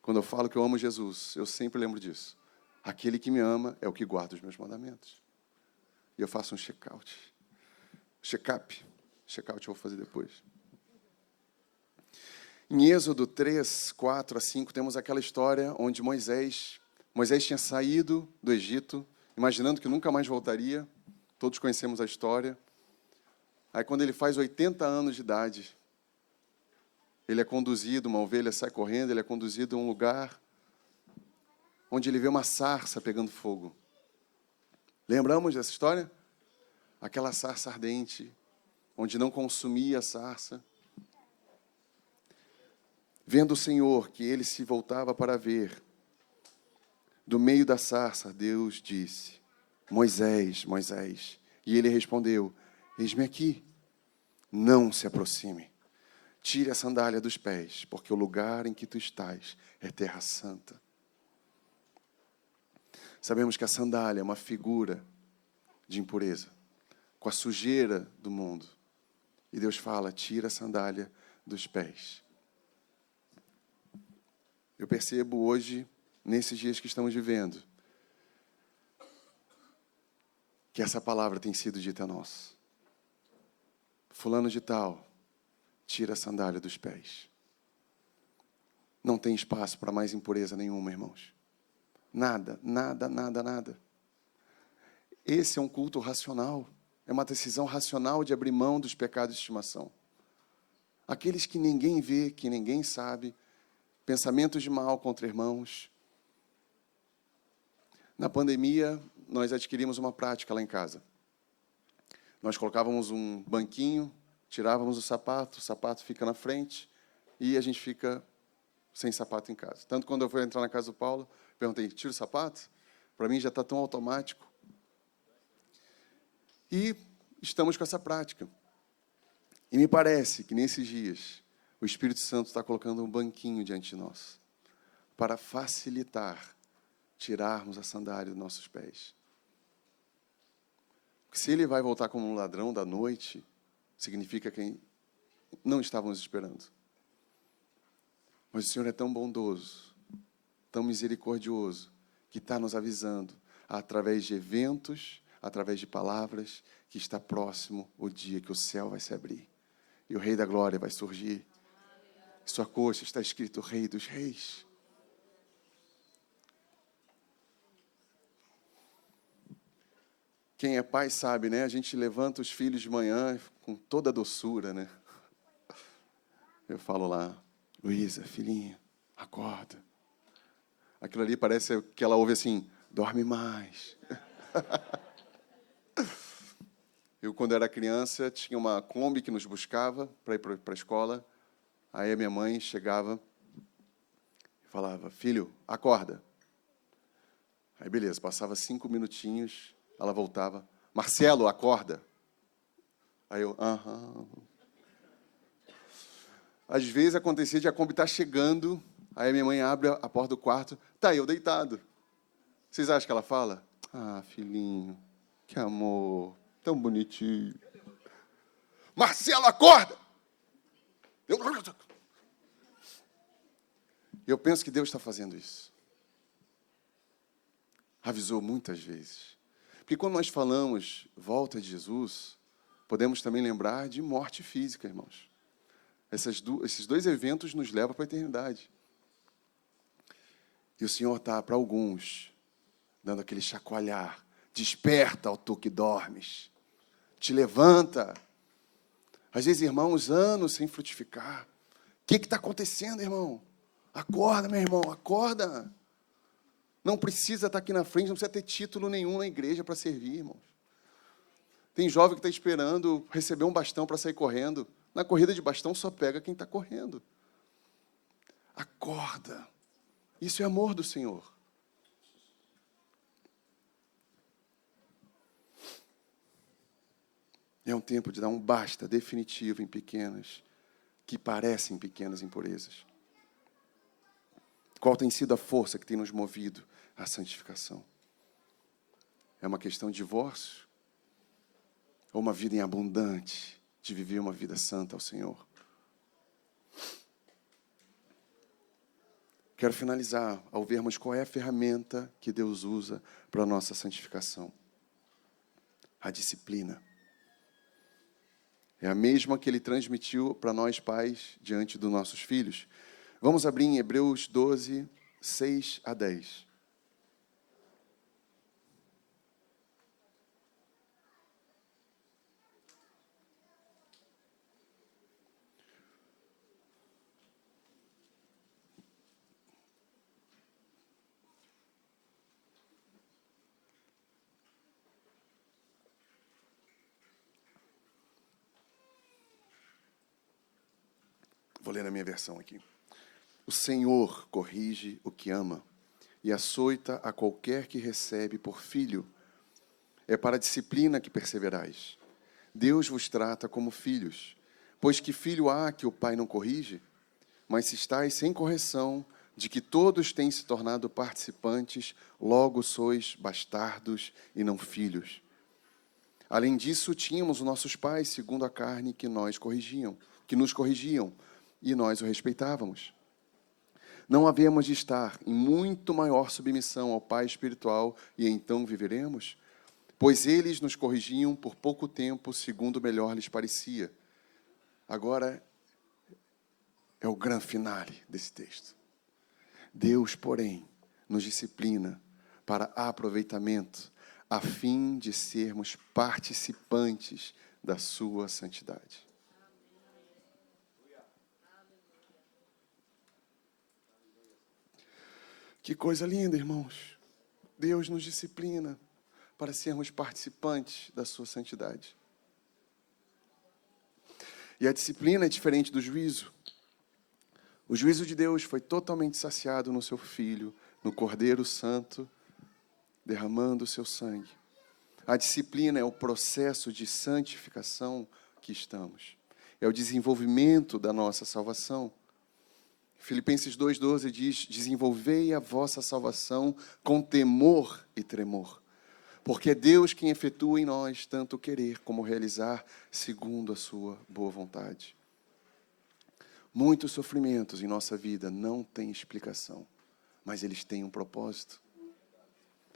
Quando eu falo que eu amo Jesus, eu sempre lembro disso. Aquele que me ama é o que guarda os meus mandamentos. E eu faço um check-out. Check-up. Check-out eu vou fazer depois. Em Êxodo 3, 4-5, temos aquela história onde Moisés tinha saído do Egito, imaginando que nunca mais voltaria. Todos conhecemos a história. Aí, quando ele faz 80 anos de idade, ele é conduzido, uma ovelha sai correndo, ele é conduzido a um lugar onde ele vê uma sarça pegando fogo. Lembramos dessa história? Aquela sarça ardente, onde não consumia a sarça. Vendo o Senhor que ele se voltava para ver, do meio da sarça, Deus disse, Moisés, Moisés. E ele respondeu, eis-me aqui. Não se aproxime. Tire a sandália dos pés, porque o lugar em que tu estás é terra santa. Sabemos que a sandália é uma figura de impureza, com a sujeira do mundo. E Deus fala, tira a sandália dos pés. Eu percebo hoje, nesses dias que estamos vivendo, que essa palavra tem sido dita a nós. Fulano de tal tira a sandália dos pés. Não tem espaço para mais impureza nenhuma, irmãos. Nada, nada, nada, nada. Esse é um culto racional. É uma decisão racional de abrir mão dos pecados de estimação. Aqueles que ninguém vê, que ninguém sabe, pensamentos de mal contra irmãos. Na pandemia, nós adquirimos uma prática lá em casa. Nós colocávamos um banquinho, tirávamos o sapato fica na frente e a gente fica sem sapato em casa. Tanto quando eu fui entrar na casa do Paulo, perguntei, tira o sapato? Para mim já está tão automático. E estamos com essa prática. E me parece que nesses dias o Espírito Santo está colocando um banquinho diante de nós para facilitar tirarmos a sandália dos nossos pés. Porque se ele vai voltar como um ladrão da noite, significa que não estávamos esperando. Mas o Senhor é tão bondoso, tão misericordioso, que está nos avisando, através de eventos, através de palavras, que está próximo o dia que o céu vai se abrir. E o Rei da Glória vai surgir. Em sua coxa está escrito Rei dos Reis. Quem é pai sabe, né? A gente levanta os filhos de manhã com toda a doçura, né? Eu falo lá, Luísa, filhinha, acorda. Aquilo ali parece que ela ouve assim, dorme mais. Eu, quando era criança, tinha uma Kombi que nos buscava para ir para a escola. Aí a minha mãe chegava e falava, filho, acorda. Aí, beleza, passava 5 minutinhos, ela voltava, Marcelo, acorda. Aí eu, aham. Às vezes acontecia de a Kombi estar chegando, aí a minha mãe abre a porta do quarto, tá eu deitado. Vocês acham que ela fala? Ah, filhinho, que amor, tão bonitinho. Marcelo, acorda! Eu penso que Deus está fazendo isso. Avisou muitas vezes. Porque quando nós falamos volta de Jesus, podemos também lembrar de morte física, irmãos. Esses 2 eventos nos levam para a eternidade. E o Senhor está, para alguns, dando aquele chacoalhar. Desperta, ó tu que dormes. Te levanta. Às vezes, irmãos, anos sem frutificar. O que está acontecendo, irmão? Acorda, meu irmão, acorda. Não precisa estar aqui na frente, não precisa ter título nenhum na igreja para servir, irmãos. Tem jovem que está esperando receber um bastão para sair correndo. Na corrida de bastão só pega quem está correndo. Acorda. Isso é amor do Senhor. É um tempo de dar um basta definitivo em pequenas, que parecem pequenas impurezas. Qual tem sido a força que tem nos movido à santificação? É uma questão de divórcio? Ou uma vida em abundante, de viver uma vida santa ao Senhor? Quero finalizar ao vermos qual é a ferramenta que Deus usa para a nossa santificação. A disciplina. É a mesma que Ele transmitiu para nós pais diante dos nossos filhos. Vamos abrir em Hebreus 12, 6 a 10. Vou ler na minha versão aqui. O Senhor corrige o que ama e açoita a qualquer que recebe por filho. É para a disciplina que perseverais. Deus vos trata como filhos. Pois que filho há que o pai não corrige? Mas se estáis sem correção, de que todos têm se tornado participantes, logo sois bastardos e não filhos. Além disso, tínhamos os nossos pais, segundo a carne, que nos corrigiam, e nós o respeitávamos. Não havemos de estar em muito maior submissão ao Pai espiritual e então viveremos? Pois eles nos corrigiam por pouco tempo, segundo melhor lhes parecia. Agora, é o grande finale desse texto. Deus, porém, nos disciplina para aproveitamento, a fim de sermos participantes da sua santidade. Que coisa linda, irmãos. Deus nos disciplina para sermos participantes da sua santidade. E a disciplina é diferente do juízo. O juízo de Deus foi totalmente saciado no seu Filho, no Cordeiro Santo, derramando o seu sangue. A disciplina é o processo de santificação que estamos. É o desenvolvimento da nossa salvação. Filipenses 2,12 diz: desenvolvei a vossa salvação com temor e tremor, porque é Deus quem efetua em nós tanto querer como realizar segundo a sua boa vontade. Muitos sofrimentos em nossa vida não têm explicação, mas eles têm um propósito.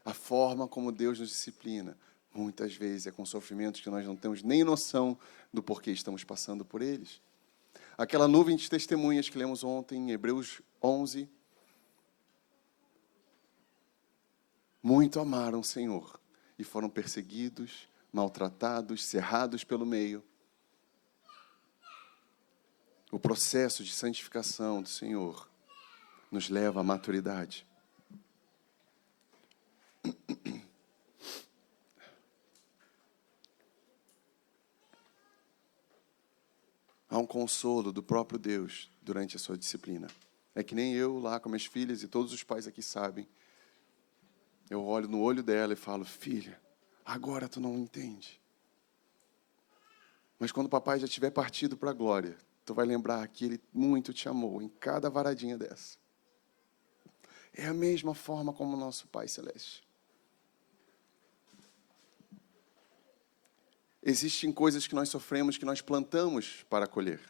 A forma como Deus nos disciplina, muitas vezes, é com sofrimentos que nós não temos nem noção do porquê estamos passando por eles. Aquela nuvem de testemunhas que lemos ontem, em Hebreus 11. Muito amaram o Senhor e foram perseguidos, maltratados, cerrados pelo meio. O processo de santificação do Senhor nos leva à maturidade. Há um consolo do próprio Deus durante a sua disciplina. É que nem eu lá com minhas filhas, e todos os pais aqui sabem. Eu olho no olho dela e falo: filha, agora tu não entende. Mas quando o papai já tiver partido para a glória, tu vai lembrar que ele muito te amou em cada varadinha dessa. É a mesma forma como o nosso Pai Celeste. Existem coisas que nós sofremos, que nós plantamos para colher,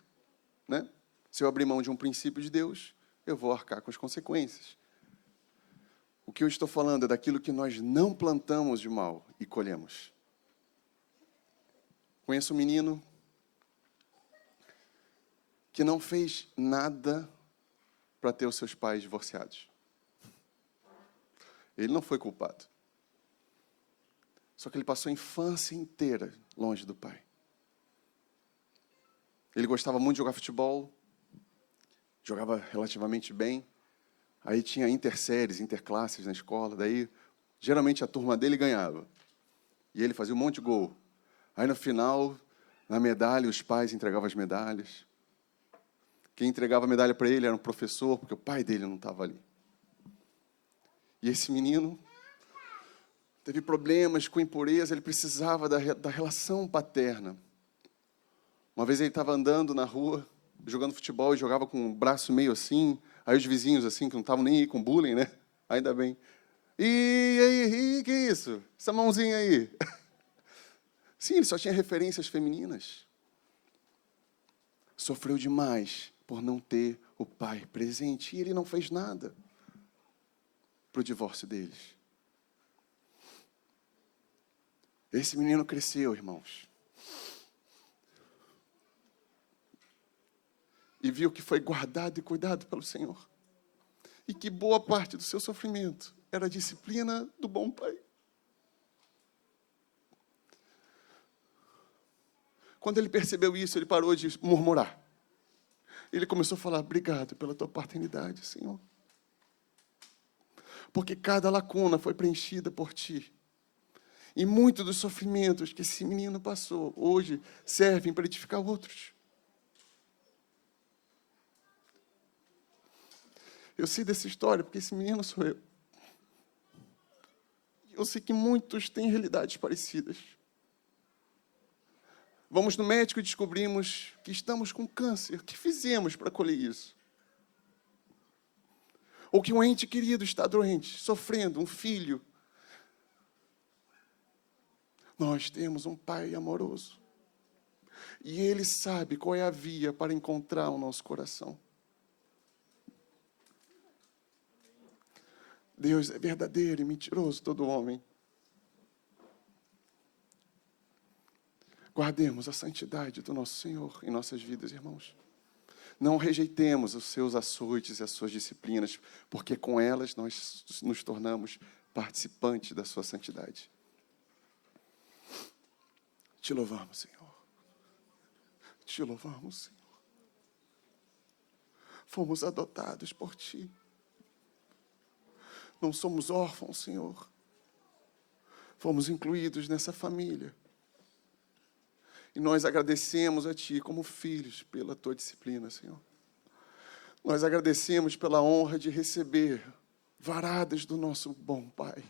né? Se eu abrir mão de um princípio de Deus, eu vou arcar com as consequências. O que eu estou falando é daquilo que nós não plantamos de mal e colhemos. Conheço um menino que não fez nada para ter os seus pais divorciados. Ele não foi culpado. Só que ele passou a infância inteira longe do pai. Ele gostava muito de jogar futebol, jogava relativamente bem. Aí tinha interséries, interclasses na escola, daí geralmente a turma dele ganhava. E ele fazia um monte de gol. Aí no final, na medalha, os pais entregavam as medalhas. Quem entregava a medalha para ele era um professor, porque o pai dele não estava ali. E esse menino teve problemas com impureza, ele precisava da relação paterna. Uma vez ele estava andando na rua, jogando futebol, e jogava com o braço meio assim, aí os vizinhos assim, que não estavam nem aí com bullying, né? Ainda bem. E que isso? Essa mãozinha aí. Sim, ele só tinha referências femininas. Sofreu demais por não ter o pai presente, e ele não fez nada para o divórcio deles. Esse menino cresceu, irmãos, e viu que foi guardado e cuidado pelo Senhor, e que boa parte do seu sofrimento era a disciplina do bom pai. Quando ele percebeu isso, ele parou de murmurar. Ele começou a falar: obrigado pela tua paternidade, Senhor, porque cada lacuna foi preenchida por ti. E muitos dos sofrimentos que esse menino passou, hoje, servem para edificar outros. Eu sei dessa história, porque esse menino sou eu. Eu sei que muitos têm realidades parecidas. Vamos no médico e descobrimos que estamos com câncer. O que fizemos para colher isso? Ou que um ente querido está doente, sofrendo, um filho. Nós temos um Pai amoroso. E Ele sabe qual é a via para encontrar o nosso coração. Deus é verdadeiro e mentiroso, todo homem. Guardemos a santidade do nosso Senhor em nossas vidas, irmãos. Não rejeitemos os seus açoites e as suas disciplinas, porque com elas nós nos tornamos participantes da sua santidade. Te louvamos, Senhor. Te louvamos, Senhor. Fomos adotados por Ti. Não somos órfãos, Senhor. Fomos incluídos nessa família. E nós agradecemos a Ti como filhos pela Tua disciplina, Senhor. Nós agradecemos pela honra de receber varadas do nosso bom Pai.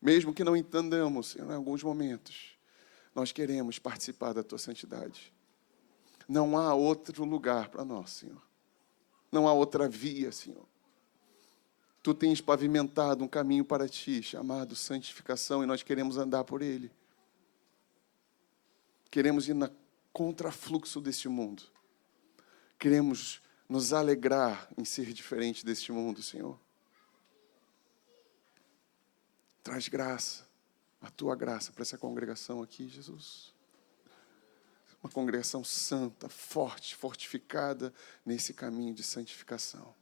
Mesmo que não entendamos, Senhor, em alguns momentos, nós queremos participar da Tua santidade. Não há outro lugar para nós, Senhor. Não há outra via, Senhor. Tu tens pavimentado um caminho para Ti, chamado santificação, e nós queremos andar por ele. Queremos ir na contrafluxo deste mundo. Queremos nos alegrar em ser diferente deste mundo, Senhor. Traz graça, a Tua graça para essa congregação aqui, Jesus. Uma congregação santa, forte, fortificada nesse caminho de santificação.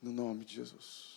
No nome de Jesus.